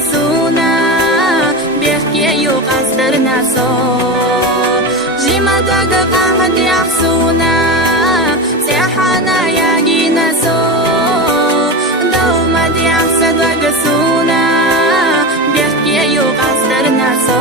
gasuna bihke yu qastar naso jima daga qahad yahsuna sihana yagina so dawmad yahsad gasuna bihke yu qastar naso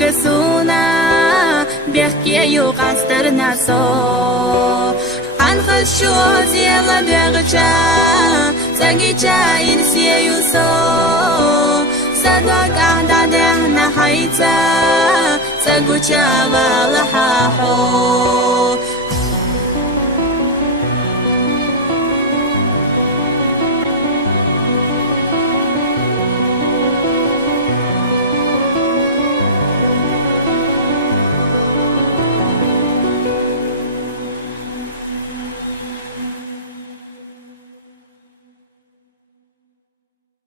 gasuna bihke yu qastar naso ankhashu zela bercha zagicha insiye yuso sadak ahda dehna haita sagucha walahaho